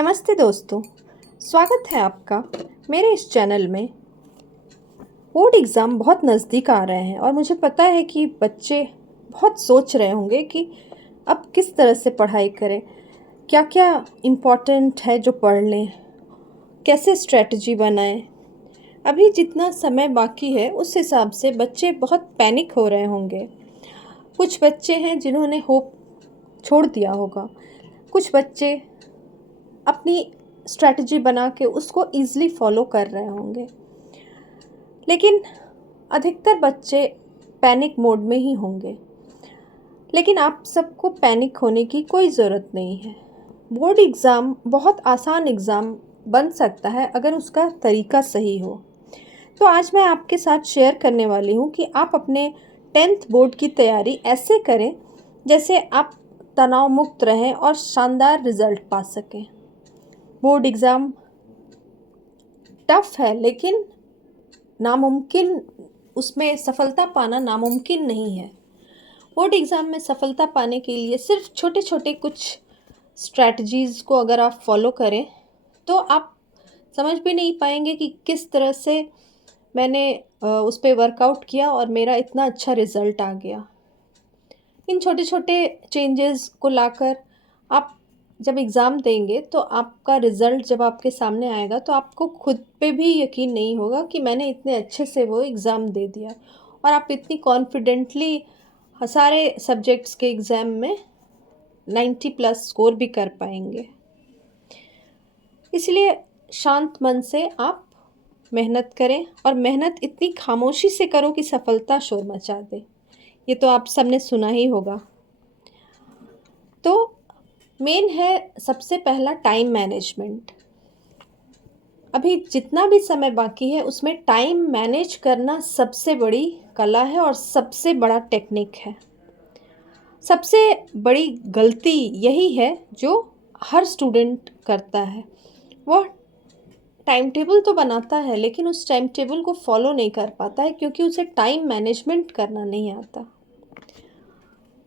नमस्ते दोस्तों, स्वागत है आपका मेरे इस चैनल में। बोर्ड एग्ज़ाम बहुत नज़दीक आ रहे हैं और मुझे पता है कि बच्चे बहुत सोच रहे होंगे कि अब किस तरह से पढ़ाई करें, क्या-क्या इम्पोर्टेंट है जो पढ़ लें, कैसे स्ट्रैटेजी बनाएं। अभी जितना समय बाकी है उस हिसाब से बच्चे बहुत पैनिक हो रहे होंगे। कुछ बच्चे हैं जिन्होंने होप छोड़ दिया होगा, कुछ बच्चे अपनी स्ट्रैटेजी बना के उसको ईज़िली फॉलो कर रहे होंगे, लेकिन अधिकतर बच्चे पैनिक मोड में ही होंगे। लेकिन आप सबको पैनिक होने की कोई ज़रूरत नहीं है। बोर्ड एग्ज़ाम बहुत आसान एग्ज़ाम बन सकता है अगर उसका तरीका सही हो। तो आज मैं आपके साथ शेयर करने वाली हूँ कि आप अपने 10th बोर्ड की तैयारी ऐसे करें जैसे आप तनाव मुक्त रहें और शानदार रिज़ल्ट पा सकें। बोर्ड एग्ज़ाम टफ़ है, लेकिन नामुमकिन उसमें सफलता पाना नामुमकिन नहीं है। बोर्ड एग्ज़ाम में सफलता पाने के लिए सिर्फ छोटे छोटे कुछ स्ट्रैटेजीज़ को अगर आप फॉलो करें तो आप समझ भी नहीं पाएंगे कि किस तरह से मैंने उस पर वर्कआउट किया और मेरा इतना अच्छा रिज़ल्ट आ गया। इन छोटे छोटे चेंजेस को लाकर आप जब एग्ज़ाम देंगे तो आपका रिज़ल्ट जब आपके सामने आएगा तो आपको खुद पे भी यकीन नहीं होगा कि मैंने इतने अच्छे से वो एग्ज़ाम दे दिया, और आप इतनी कॉन्फिडेंटली सारे सब्जेक्ट्स के एग्ज़ाम में 90 प्लस स्कोर भी कर पाएंगे। इसलिए शांत मन से आप मेहनत करें, और मेहनत इतनी खामोशी से करो कि सफलता शोर मचा दे। ये तो आप सबने सुना ही होगा। तो मेन है सबसे पहला टाइम मैनेजमेंट। अभी जितना भी समय बाकी है उसमें टाइम मैनेज करना सबसे बड़ी कला है और सबसे बड़ा टेक्निक है। सबसे बड़ी गलती यही है जो हर स्टूडेंट करता है। वह टाइम टेबल तो बनाता है लेकिन उस टाइम टेबल को फॉलो नहीं कर पाता है क्योंकि उसे टाइम मैनेजमेंट करना नहीं आता।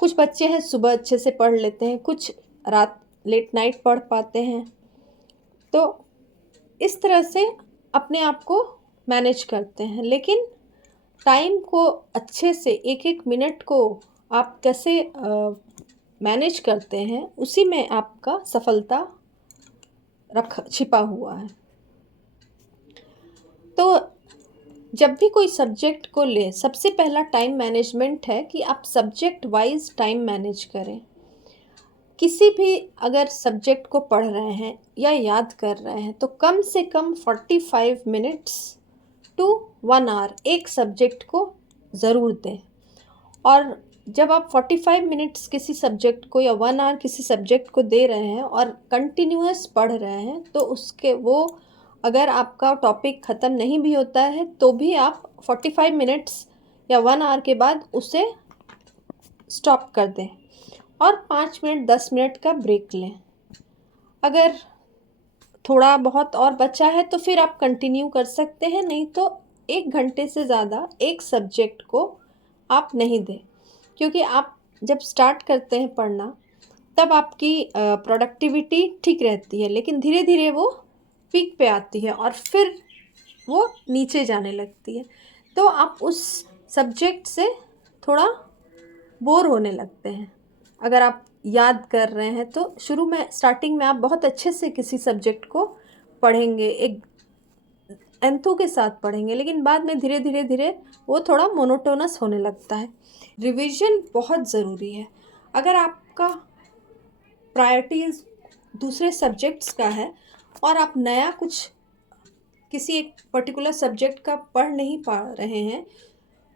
कुछ बच्चे हैं सुबह अच्छे से पढ़ लेते हैं, कुछ रात लेट नाइट पढ़ पाते हैं। तो इस तरह से अपने आप को मैनेज करते हैं, लेकिन टाइम को अच्छे से एक एक मिनट को आप कैसे मैनेज करते हैं उसी में आपका सफलता छिपा हुआ है। तो जब भी कोई सब्जेक्ट को ले, सबसे पहला टाइम मैनेजमेंट है कि आप सब्जेक्ट वाइज टाइम मैनेज करें। किसी भी अगर सब्जेक्ट को पढ़ रहे हैं या याद कर रहे हैं तो कम से कम 45 मिनट्स टू 1 आवर एक सब्जेक्ट को ज़रूर दें। और जब आप 45 मिनट्स किसी सब्जेक्ट को या 1 आवर किसी सब्जेक्ट को दे रहे हैं और कंटिन्यूअस पढ़ रहे हैं तो उसके वो अगर आपका टॉपिक ख़त्म नहीं भी होता है तो भी आप 45 मिनट्स या 1 आवर के बाद उसे स्टॉप कर दें और 5 मिनट 10 मिनट का ब्रेक लें। अगर थोड़ा बहुत और बचा है तो फिर आप कंटिन्यू कर सकते हैं, नहीं तो 1 घंटे से ज़्यादा एक सब्जेक्ट को आप नहीं दें। क्योंकि आप जब स्टार्ट करते हैं पढ़ना तब आपकी प्रोडक्टिविटी ठीक रहती है, लेकिन धीरे धीरे वो पीक पे आती है और फिर वो नीचे जाने लगती है। तो आप उस सब्जेक्ट से थोड़ा बोर होने लगते हैं। अगर आप याद कर रहे हैं तो शुरू में स्टार्टिंग में आप बहुत अच्छे से किसी सब्जेक्ट को पढ़ेंगे, एक एंथो के साथ पढ़ेंगे, लेकिन बाद में धीरे धीरे धीरे वो थोड़ा मोनोटोनस होने लगता है। रिवीजन बहुत ज़रूरी है। अगर आपका प्रायोरिटीज़ दूसरे सब्जेक्ट्स का है और आप नया कुछ किसी एक पर्टिकुलर सब्जेक्ट का पढ़ नहीं पा रहे हैं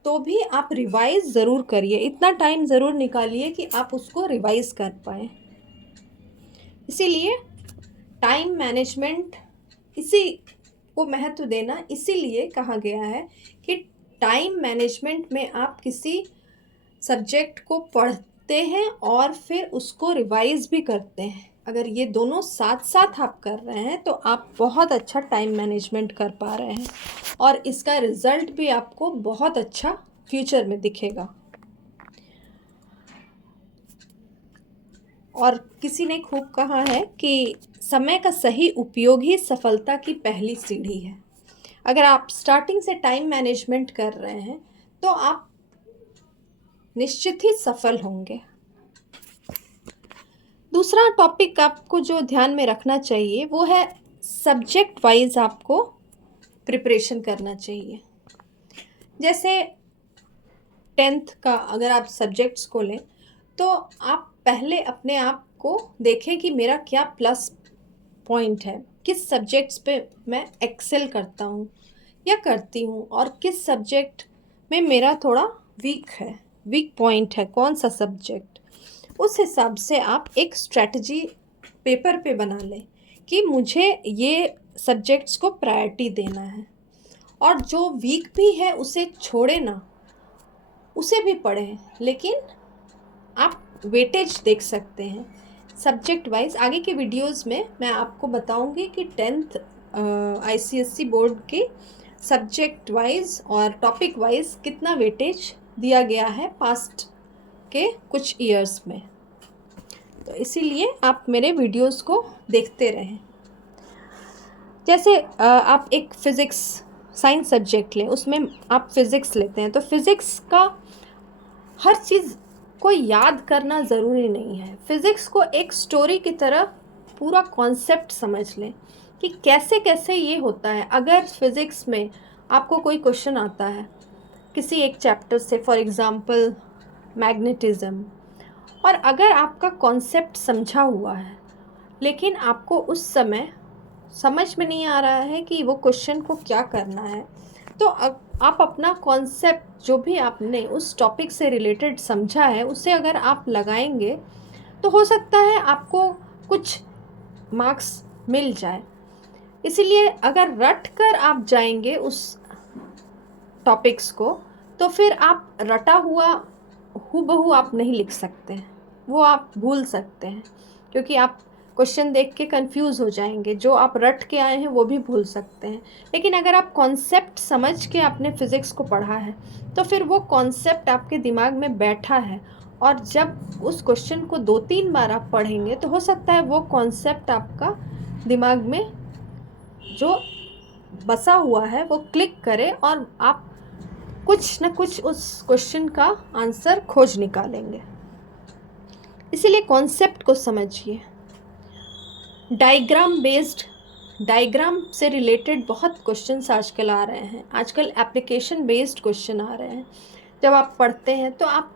तो भी आप रिवाइज़ ज़रूर करिए। इतना टाइम ज़रूर निकालिए कि आप उसको रिवाइज़ कर पाएँ। इसीलिए टाइम मैनेजमेंट इसी को महत्व देना इसीलिए कहा गया है कि टाइम मैनेजमेंट में आप किसी सब्जेक्ट को पढ़ते हैं और फिर उसको रिवाइज़ भी करते हैं। अगर ये दोनों साथ साथ आप कर रहे हैं तो आप बहुत अच्छा टाइम मैनेजमेंट कर पा रहे हैं और इसका रिज़ल्ट भी आपको बहुत अच्छा फ्यूचर में दिखेगा। और किसी ने खूब कहा है कि समय का सही उपयोग ही सफलता की पहली सीढ़ी है। अगर आप स्टार्टिंग से टाइम मैनेजमेंट कर रहे हैं तो आप निश्चित ही सफल होंगे। दूसरा टॉपिक आपको जो ध्यान में रखना चाहिए वो है सब्जेक्ट वाइज आपको प्रिपरेशन करना चाहिए। जैसे 10th का अगर आप सब्जेक्ट्स को लें तो आप पहले अपने आप को देखें कि मेरा क्या प्लस पॉइंट है, किस सब्जेक्ट्स पे मैं एक्सेल करता हूँ या करती हूँ, और किस सब्जेक्ट में मेरा थोड़ा वीक पॉइंट है, कौन सा सब्जेक्ट। उस हिसाब से आप एक स्ट्रेटजी पेपर पे बना लें कि मुझे ये सब्जेक्ट्स को प्रायोरिटी देना है, और जो वीक भी है उसे छोड़े ना, उसे भी पढ़ें, लेकिन आप वेटेज देख सकते हैं सब्जेक्ट वाइज। आगे के वीडियोस में मैं आपको बताऊंगी कि 10th ICSE बोर्ड के सब्जेक्ट वाइज और टॉपिक वाइज कितना वेटेज दिया गया है पास्ट के कुछ ईयर्स में। तो इसीलिए आप मेरे वीडियोस को देखते रहें। जैसे आप एक फ़िज़िक्स साइंस सब्जेक्ट लें, उसमें आप फ़िज़िक्स लेते हैं तो फ़िज़िक्स का हर चीज़ को याद करना ज़रूरी नहीं है। फ़िज़िक्स को एक स्टोरी की तरह पूरा कॉन्सेप्ट समझ लें कि कैसे कैसे ये होता है। अगर फ़िज़िक्स में आपको कोई क्वेश्चन आता है किसी एक चैप्टर से, फॉर एग्ज़ाम्पल मैग्नेटिज़्म, और अगर आपका कॉन्सेप्ट समझा हुआ है लेकिन आपको उस समय समझ में नहीं आ रहा है कि वो क्वेश्चन को क्या करना है, तो आप अपना कॉन्सेप्ट जो भी आपने उस टॉपिक से रिलेटेड समझा है उसे अगर आप लगाएंगे तो हो सकता है आपको कुछ मार्क्स मिल जाए। इसीलिए अगर रट कर आप जाएंगे उस टॉपिक्स को तो फिर आप रटा हुआ हूबहू आप नहीं लिख सकते हैं, वो आप भूल सकते हैं, क्योंकि आप क्वेश्चन देख के कंफ्यूज हो जाएंगे। जो आप रट के आए हैं वो भी भूल सकते हैं। लेकिन अगर आप कॉन्सेप्ट समझ के आपने फ़िज़िक्स को पढ़ा है तो फिर वो कॉन्सेप्ट आपके दिमाग में बैठा है, और जब उस क्वेश्चन को 2-3 बार आप पढ़ेंगे तो हो सकता है वो कॉन्सेप्ट आपका दिमाग में जो बसा हुआ है वो क्लिक करे और आप कुछ न कुछ उस क्वेश्चन का आंसर खोज निकालेंगे। इसीलिए कॉन्सेप्ट को समझिए। डायग्राम से रिलेटेड बहुत क्वेश्चंस आजकल आ रहे हैं। आजकल एप्लीकेशन बेस्ड क्वेश्चन आ रहे हैं। जब आप पढ़ते हैं तो आप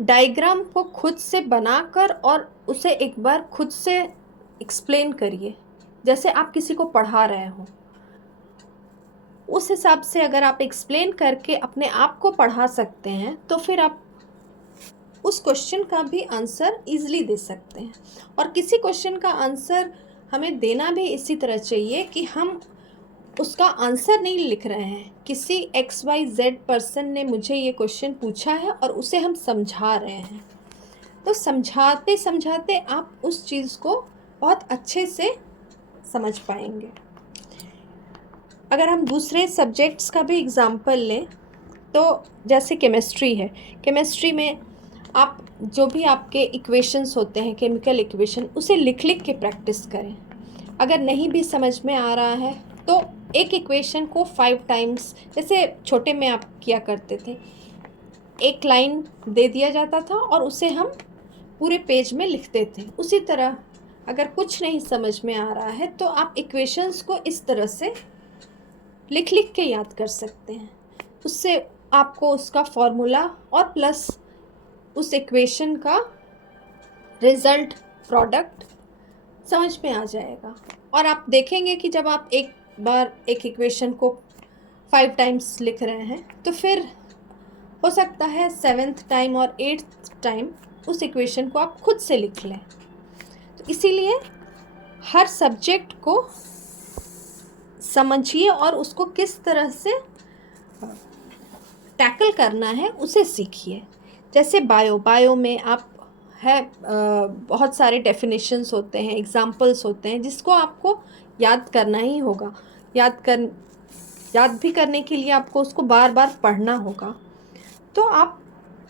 डायग्राम को खुद से बनाकर और उसे एक बार खुद से एक्सप्लेन करिए, जैसे आप किसी को पढ़ा रहे हो। उस हिसाब से अगर आप एक्सप्लेन करके अपने आप को पढ़ा सकते हैं तो फिर आप उस क्वेश्चन का भी आंसर ईज़िली दे सकते हैं। और किसी क्वेश्चन का आंसर हमें देना भी इसी तरह चाहिए कि हम उसका आंसर नहीं लिख रहे हैं, किसी XYZ पर्सन ने मुझे ये क्वेश्चन पूछा है और उसे हम समझा रहे हैं। तो समझाते समझाते आप उस चीज़ को बहुत अच्छे से समझ पाएंगे। अगर हम दूसरे सब्जेक्ट्स का भी एग्ज़ाम्पल लें तो जैसे केमिस्ट्री है, केमिस्ट्री में आप जो भी आपके इक्वेशंस होते हैं, केमिकल इक्वेशन, उसे लिख लिख के प्रैक्टिस करें। अगर नहीं भी समझ में आ रहा है तो एक इक्वेशन को 5 टाइम्स, जैसे छोटे में आप किया करते थे, एक लाइन दे दिया जाता था और उसे हम पूरे पेज में लिखते थे। उसी तरह अगर कुछ नहीं समझ में आ रहा है तो आप इक्वेशंस को इस तरह से लिख लिख के याद कर सकते हैं। उससे आपको उसका फॉर्मूला और प्लस उस इक्वेशन का रिज़ल्ट, प्रोडक्ट समझ में आ जाएगा। और आप देखेंगे कि जब आप एक बार एक इक्वेशन को 5 टाइम्स लिख रहे हैं तो फिर हो सकता है 7th टाइम और 8th टाइम उस इक्वेशन को आप खुद से लिख लें। तो इसीलिए हर सब्जेक्ट को समझिए और उसको किस तरह से टैकल करना है उसे सीखिए। जैसे बायो में आप बहुत सारे डेफिनेशंस होते हैं, एग्जाम्पल्स होते हैं, जिसको आपको याद करना ही होगा। याद भी करने के लिए आपको उसको बार बार पढ़ना होगा। तो आप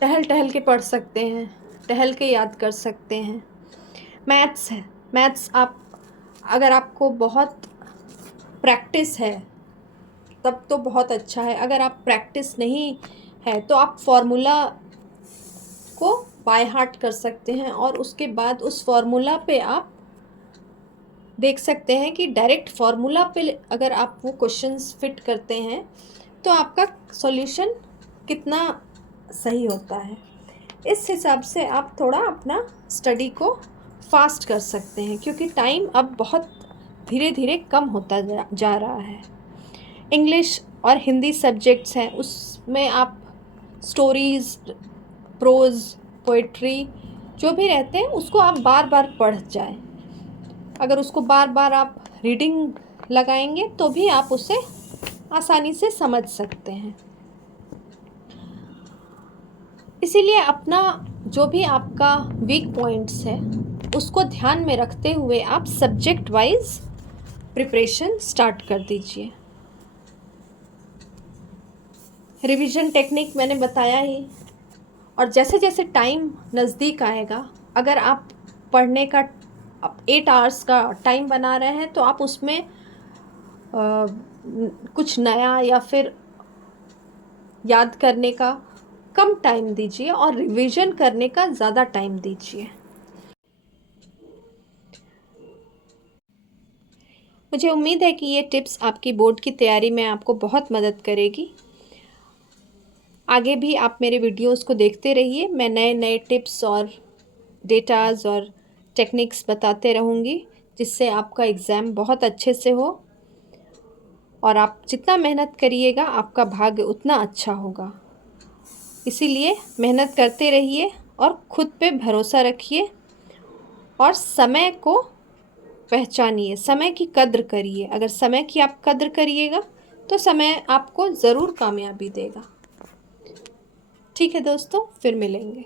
टहल टहल के पढ़ सकते हैं, टहल के याद कर सकते हैं। मैथ्स है, मैथ्स आप अगर आपको बहुत प्रैक्टिस है तब तो बहुत अच्छा है। अगर आप प्रैक्टिस नहीं है तो आप फॉर्मूला को बाय हार्ट कर सकते हैं और उसके बाद उस फॉर्मूला पे आप देख सकते हैं कि डायरेक्ट फार्मूला पे अगर आप वो क्वेश्चंस फिट करते हैं तो आपका सॉल्यूशन कितना सही होता है। इस हिसाब से आप थोड़ा अपना स्टडी को फास्ट कर सकते हैं, क्योंकि टाइम अब बहुत धीरे धीरे कम होता जा रहा है। इंग्लिश और हिंदी सब्जेक्ट्स हैं, उसमें आप स्टोरीज़, प्रोज़, पोइट्री जो भी रहते हैं उसको आप बार बार पढ़ जाएं। अगर उसको बार बार आप रीडिंग लगाएंगे तो भी आप उसे आसानी से समझ सकते हैं। इसीलिए अपना जो भी आपका वीक पॉइंट्स है उसको ध्यान में रखते हुए आप सब्जेक्ट वाइज प्रिपरेशन स्टार्ट कर दीजिए। रिवीजन टेक्निक मैंने बताया ही, और जैसे जैसे टाइम नज़दीक आएगा, अगर आप पढ़ने का 8 आवर्स का टाइम बना रहे हैं तो आप उसमें कुछ नया या फिर याद करने का कम टाइम दीजिए और रिवीजन करने का ज़्यादा टाइम दीजिए। मुझे उम्मीद है कि ये टिप्स आपकी बोर्ड की तैयारी में आपको बहुत मदद करेगी। आगे भी आप मेरे वीडियोस को देखते रहिए, मैं नए नए टिप्स और डेटाज और टेक्निक्स बताते रहूँगी, जिससे आपका एग्ज़ाम बहुत अच्छे से हो और आप जितना मेहनत करिएगा आपका भाग्य उतना अच्छा होगा। इसीलिए मेहनत करते रहिए और खुद पे भरोसा रखिए और समय को पहचानिए, समय की कद्र करिए। अगर समय की आप कद्र करिएगा तो समय आपको ज़रूर कामयाबी देगा। ठीक है दोस्तों, फिर मिलेंगे।